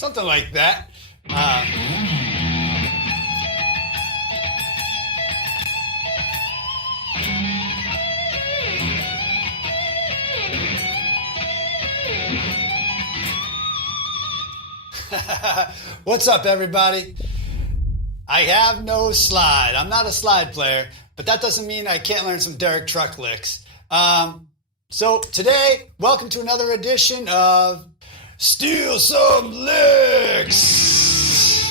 something like that. What's up, everybody? I have no slide. I'm not a slide player, but that doesn't mean I can't learn some Derek Truck licks. So today, welcome to another edition of Steal Some Licks!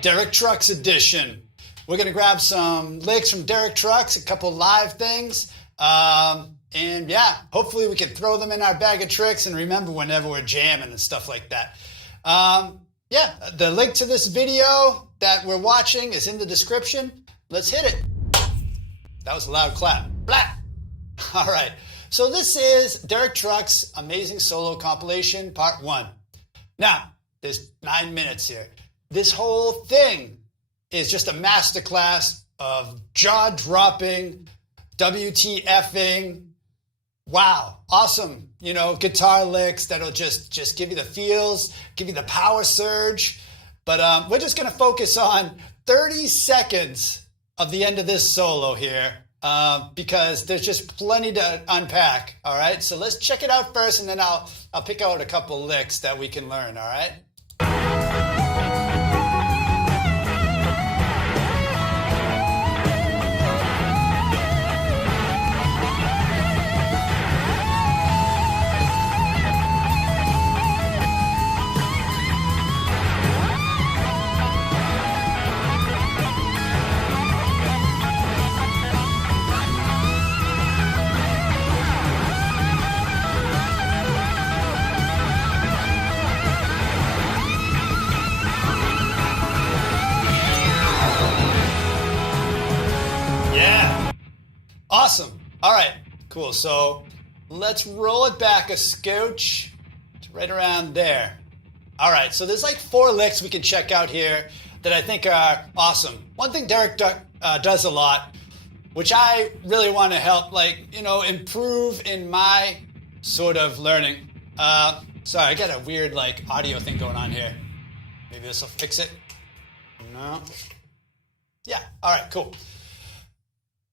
Derek Trucks edition. We're going to grab some licks from Derek Trucks, a couple live things, and yeah, hopefully we can throw them in our bag of tricks and remember whenever we're jamming and stuff like that. Yeah, the link to this video that we're watching is in the description. Let's hit it. That was a loud clap. Blah! All right, so this is Derek Trucks' Amazing Solo Compilation, Part 1. Now, there's 9 minutes here. This whole thing is just a masterclass of jaw-dropping, WTFing, wow, awesome, guitar licks that'll just give you the feels, give you the power surge. But we're just going to focus on 30 seconds of the end of this solo here. Because there's just plenty to unpack, all right? So let's check it out first, and then I'll pick out a couple licks that we can learn, all right? Awesome. All right, cool. So let's roll it back a scooch to right around there. All right, so there's like 4 licks we can check out here that I think are awesome. One thing Derek does a lot, which I really want to help, improve in my sort of learning. Sorry, I got a weird audio thing going on here. Maybe this will fix it. No. Yeah, all right, cool.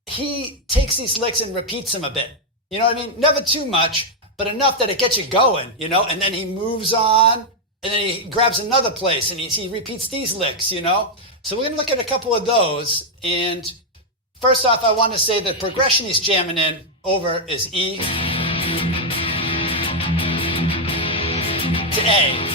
He takes these licks and repeats them a bit. You know what I mean? Never too much, but enough that it gets you going, and then he moves on, and then he grabs another place, and he repeats these licks, So we're going to look at a couple of those, and first off, I want to say the progression he's jamming in over is E to A.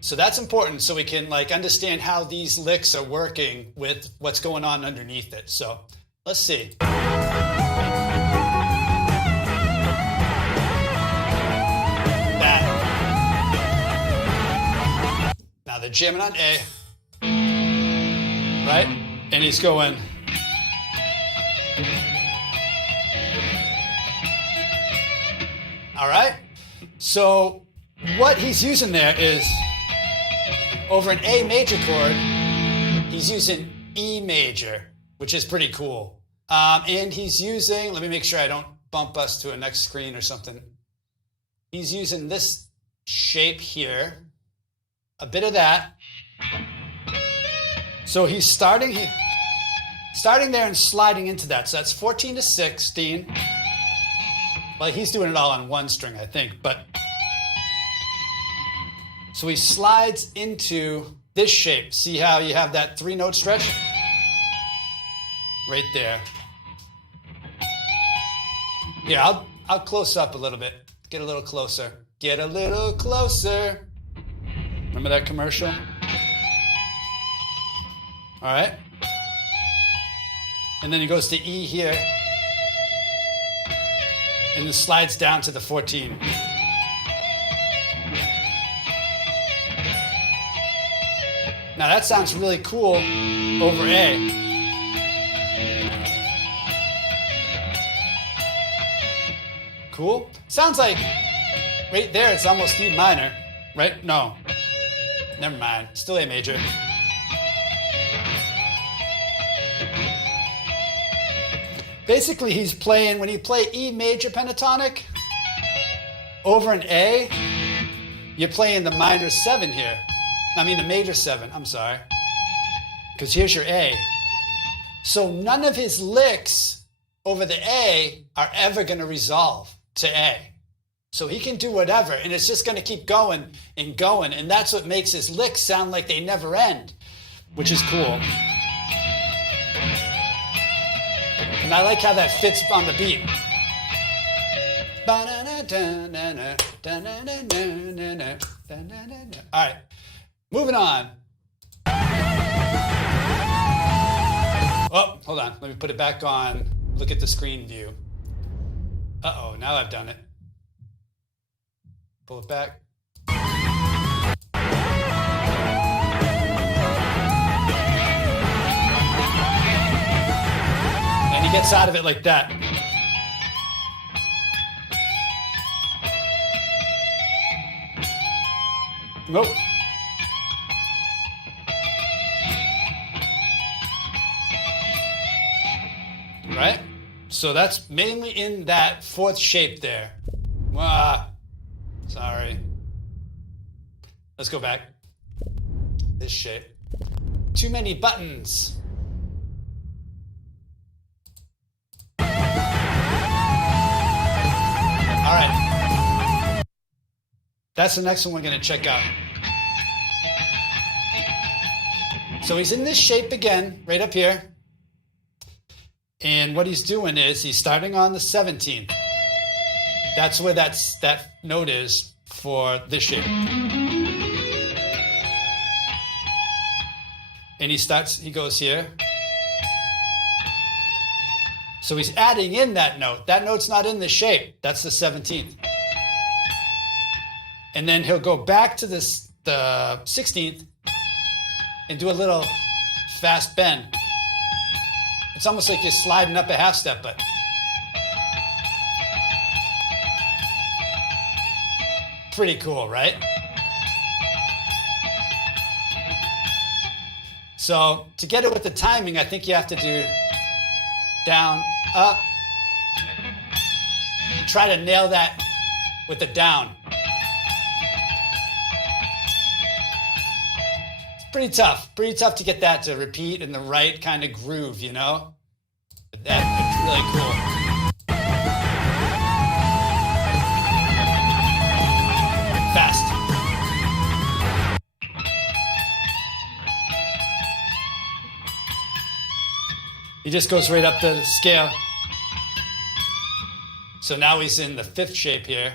So that's important so we can understand how these licks are working with what's going on underneath it. So let's see. That. Now they're jamming on A, right? And he's going. All right. So what he's using there is, over an A major chord, he's using E major, which is pretty cool. And he's using, let me make sure I don't bump us to a next screen or something. He's using this shape here, a bit of that. So he's starting there and sliding into that. So that's 14 to 16. Well, he's doing it all on one string, I think, but so he slides into this shape. See how you have that 3-note stretch? Right there. Yeah, I'll close up a little bit. Get a little closer. Get a little closer. Remember that commercial? All right. And then he goes to E here. And then slides down to the 14. Now that sounds really cool over A. Cool. Sounds like right there it's almost E minor, right? No. Never mind. Still A major. Basically, he's playing, when you play E major pentatonic over an A, you're playing the minor 7 here. I mean the major 7, I'm sorry. Because here's your A. So none of his licks over the A are ever going to resolve to A. So he can do whatever, and it's just going to keep going and going, and that's what makes his licks sound like they never end, which is cool. And I like how that fits on the beat. All right, moving on. Oh, hold on. Let me put it back on. Look at the screen view. Uh-oh, now I've done it. Pull it back. And he gets out of it like that. Nope. Right? So that's mainly in that 4th shape there. Sorry. Let's go back. This shape. Too many buttons. All right. That's the next one we're going to check out. So he's in this shape again, right up here. And what he's doing is he's starting on the 17th. That's where that note is for this shape. And he goes here. So he's adding in that note. That note's not in the shape. That's the 17th. And then he'll go back to the 16th and do a little fast bend. It's almost like you're sliding up a half step, but pretty cool, right? So to get it with the timing, I think you have to do down, up. Try to nail that with the down. It's pretty tough to get that to repeat in the right kind of groove, you know? But that's really cool. Fast. He just goes right up the scale. So now he's in the 5th shape here.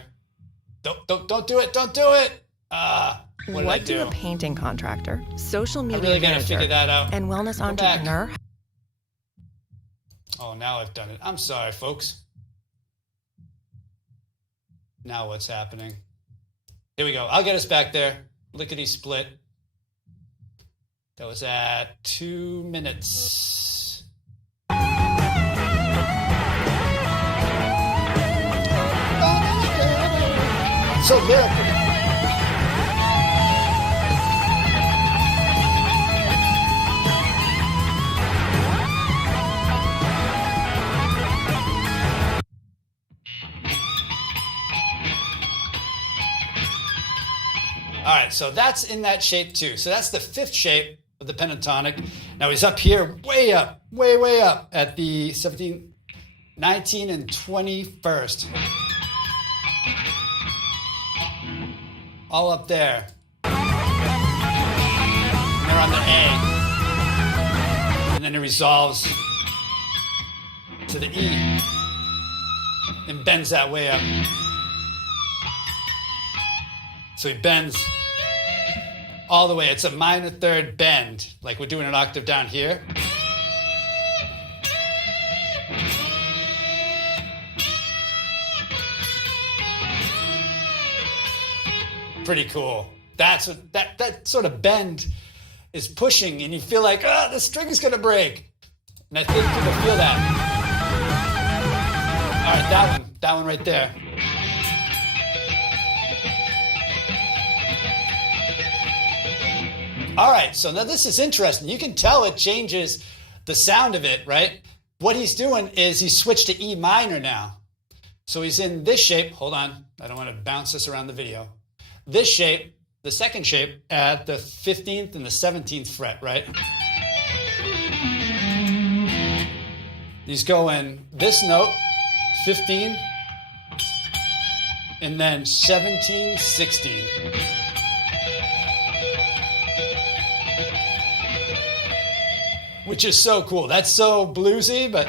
Don't do it. Don't do it. What do a painting contractor, social media I really gotta manager, figure that out. and wellness entrepreneur? Oh, now I've done it. I'm sorry, folks. Now what's happening? Here we go. I'll get us back there. Lickety split. That was at 2 minutes. So lyrical. All right, so that's in that shape too. So that's the 5th shape of the pentatonic. Now he's up here, way up, way up at the 17th, 19th, and 21st. All up there. And they're on the A. And then it resolves to the E. And bends that way up. So he bends all the way. It's a minor 3rd bend, like we're doing an octave down here. Pretty cool. That's what that sort of bend is pushing, and you feel like, the string is gonna break. And I think people feel that. All right, that one right there. All right, so now this is interesting. You can tell it changes the sound of it, right? what he's doing is he switched to E minor now. So he's in this shape. Hold on. I don't want to bounce this around the video. This shape, the second shape, at the 15th and the 17th fret, right? He's going this note, 15, and then 17, 16. Which is so cool. That's so bluesy, but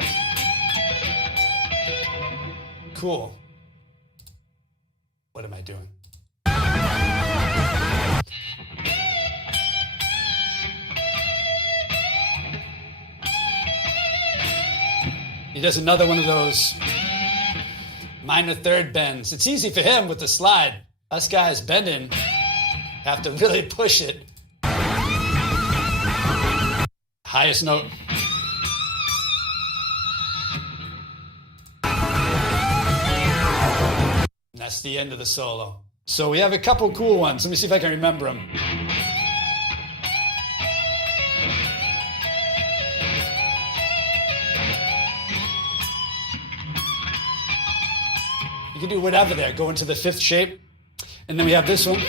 cool. What am I doing? He does another one of those minor third bends. It's easy for him with the slide. Us guys bending have to really push it. Highest note. And that's the end of the solo. So we have a couple cool ones. Let me see if I can remember them. You can do whatever there. Go into the 5th shape. And then we have this one.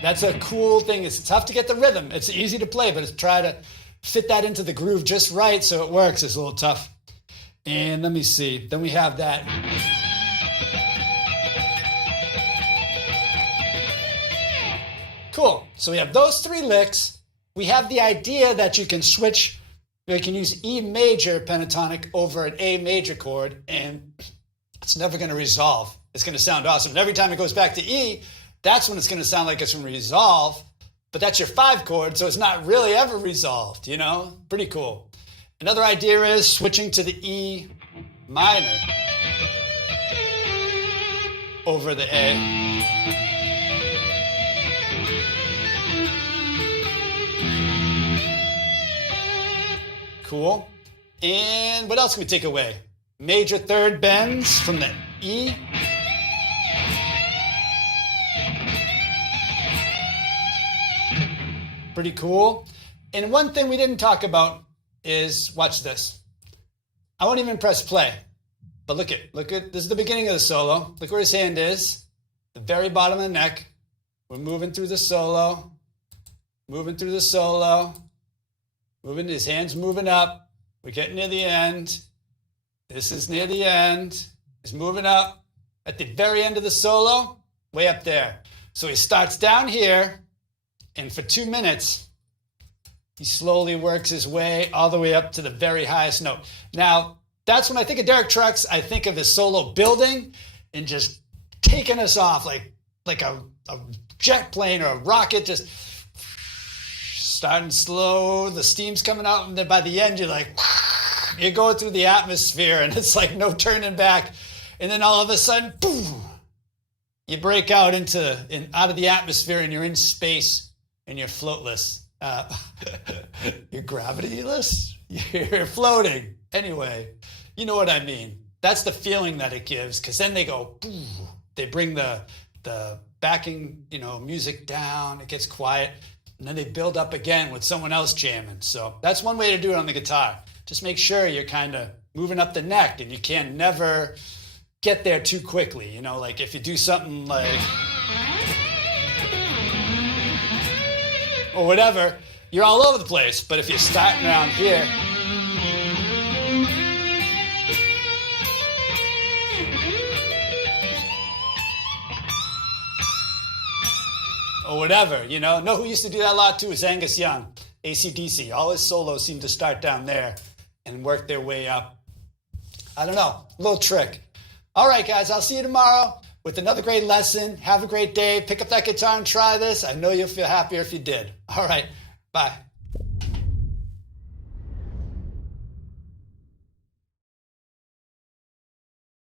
That's a cool thing. It's tough to get the rhythm. It's easy to play, but try to fit that into the groove just right so it works. It's a little tough. And let me see. Then we have that. Cool. So we have those 3 licks. We have the idea that you can switch. You can use E major pentatonic over an A major chord, and it's never going to resolve. It's going to sound awesome. And every time it goes back to E, that's when it's going to sound like it's going to resolve, but that's your 5 chord, so it's not really ever resolved, you know? Pretty cool. Another idea is switching to the E minor over the A. Cool. And what else can we take away? Major third bends from the E. Pretty cool. And one thing we didn't talk about is, watch this. I won't even press play, but look at, this is the beginning of the solo. Look where his hand is, the very bottom of the neck. We're moving through the solo, his hand's moving up. We're getting near the end. This is near the end. He's moving up. At the very end of the solo, way up there. So he starts down here, and for 2 minutes, he slowly works his way all the way up to the very highest note. Now, that's when I think of Derek Trucks, I think of his solo building and just taking us off like a jet plane or a rocket, just starting slow, the steam's coming out, and then by the end, you're going through the atmosphere, and it's like no turning back. And then all of a sudden, boom, you break out out of the atmosphere, and you're in space. And you're floatless. You're gravityless? You're floating. Anyway, you know what I mean. That's the feeling that it gives, because then they go, boom, they bring the backing, music down, it gets quiet, and then they build up again with someone else jamming. So that's one way to do it on the guitar. Just make sure you're kind of moving up the neck, and you can never get there too quickly. Like if you do something like, or whatever, you're all over the place. But if you're starting around here, or whatever, know who used to do that a lot too is Angus Young, AC/DC. All his solos seem to start down there and work their way up. I don't know, a little trick. All right, guys, I'll see you tomorrow with another great lesson. Have a great day. Pick up that guitar and try this. I know you'll feel happier if you did. All right, bye.